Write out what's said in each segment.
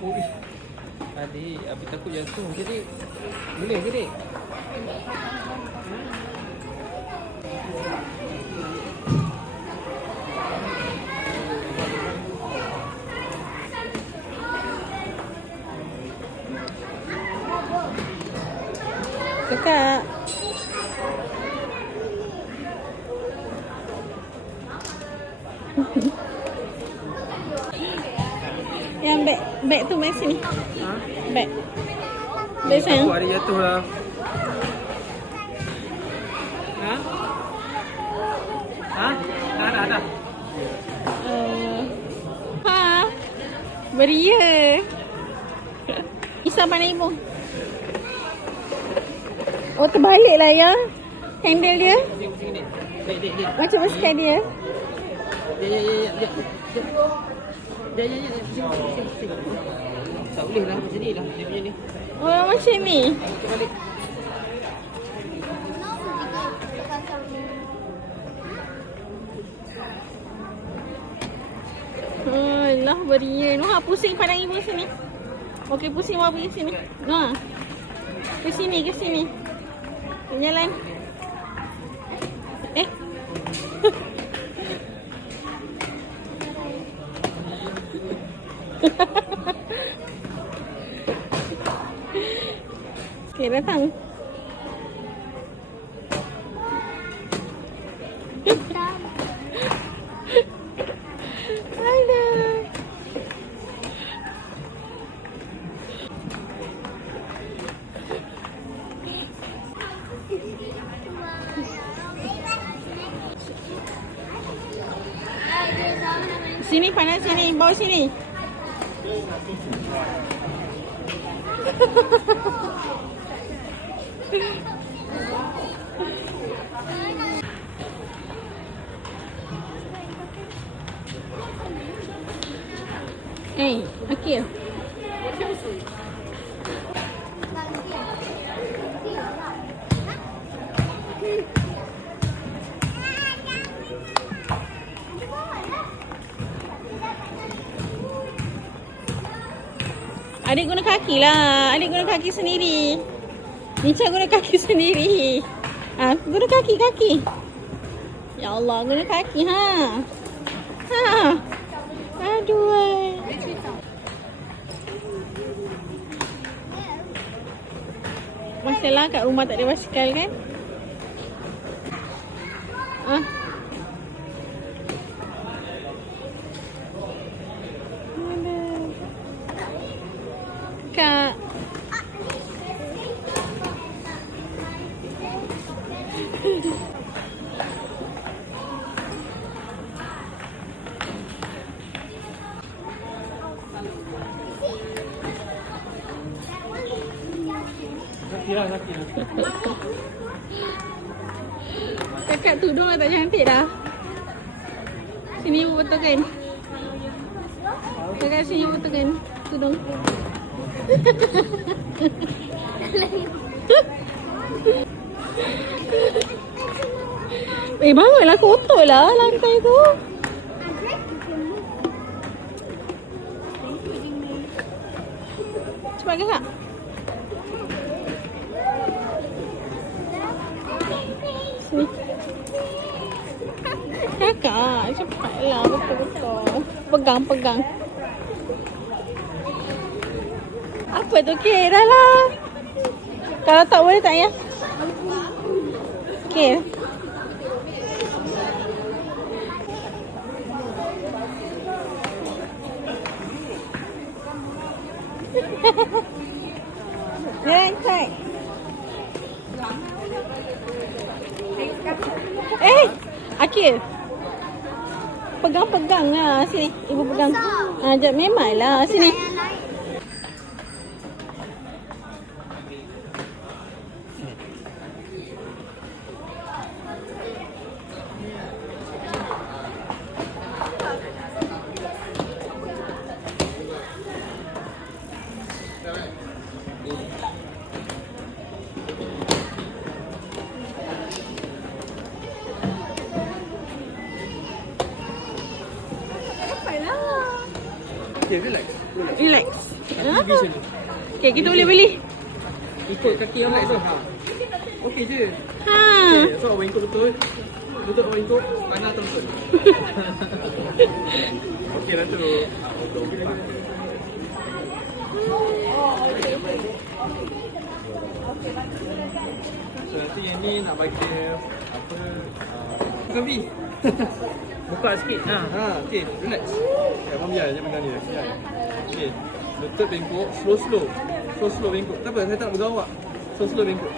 Oh, ish. Adik, Abi takut jatuh ke, Dik? Boleh ke, Dik? Kakak. Yang beg tu beg sini. Ha? Beg. Beg sayang. Takut adik jatuh lah. Ha? Ha? Dah. Ha. Beria. Isa mana ibu? Oh, terbalik lah ya. Handle dia. Sini. Dik. Macam basikal dia. Ya. Sini. Tak boleh lah macam ni lah. Dia punya ni. Oh, macam ni. Kita balik. Alah, beria. Noh, pusing pandang ibu sini. Okey, pusing awak pergi sini. Noh. Ke sini. Jalan. Okey, datang. Aduh. Sini, panas sini. Bawa sini. Okey. Adik guna kaki lah. Adik guna kaki sendiri. Nica guna kaki sendiri. Guna kaki. Ya Allah, guna kaki ha. Aduh. Masalah kat rumah tak ada basikal kan? Kak. Sakit lah. Kakak tudung dah tak cantik dah. Sini ibu betulkan. Kakak sini ibu betulkan tudung. Bangunlah, kotor lah lantai tu. Cepat kakak. Sini. Kakak, cepatlah, betul-betul. Pegang. Apa tu? Okey, dah lah. Kalau tak boleh tak ya? Okey. Cek. Akil. Pegang lah. Sini, ibu pegang. Jap memanglah. Sini. Okay, relax. Relax. Pergi sini. Okay, kita boleh beli. Ikut kaki yang relax tu. Ha. Okey je. Ha. Okay, so awak ikut betul. Lutut awak ikut, tangan terlutut. Okey lah tu. So nanti yang ni nak bagi dia apa? Bukan V. Buka sikit. Ha, okey, relax. Ya, abang biar je pegang dia. Biar. Okey. Lutut bengkok, slow. Slow bengkok. Tak apa, saya tak nak pegang awak. Slow bengkok.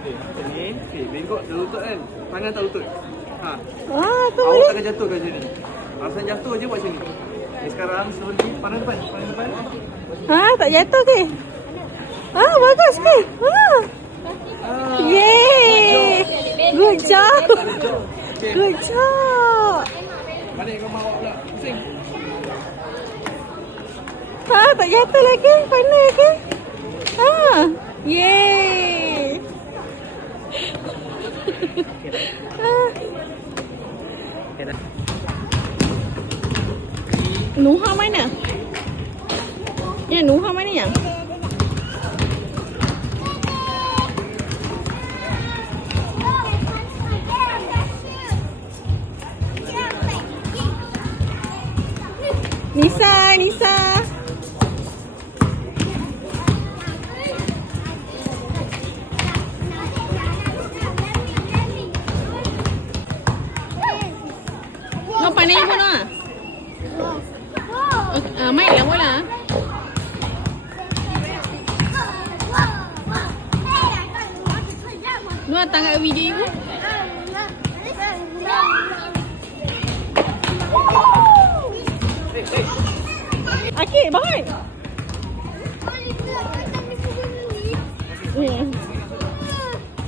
Okey, macam ni. Okey, bengkok lutut kan. Tangan tak lutut. Ha. Wah, tu Awak boleh. takkan jatuh kat sini. Alasan jatuh je buat macam ni. Okay, sekarang slowly pandang depan. Ha, tak jatuh ke? Ah, bagus ke? Ah. Yay! Good job. Okay. Good job. Balik ke rumah awak pula. Pusing. Ha, tak jatuh lagi. Pandai ke? Ha. Yay! Ha. Nuha mana? Ya, Nuha mana yang? Nisa. Kau pandai ibu Noah? Main lah bola. Noah tangkap video ibu. Akik, baik. Ya.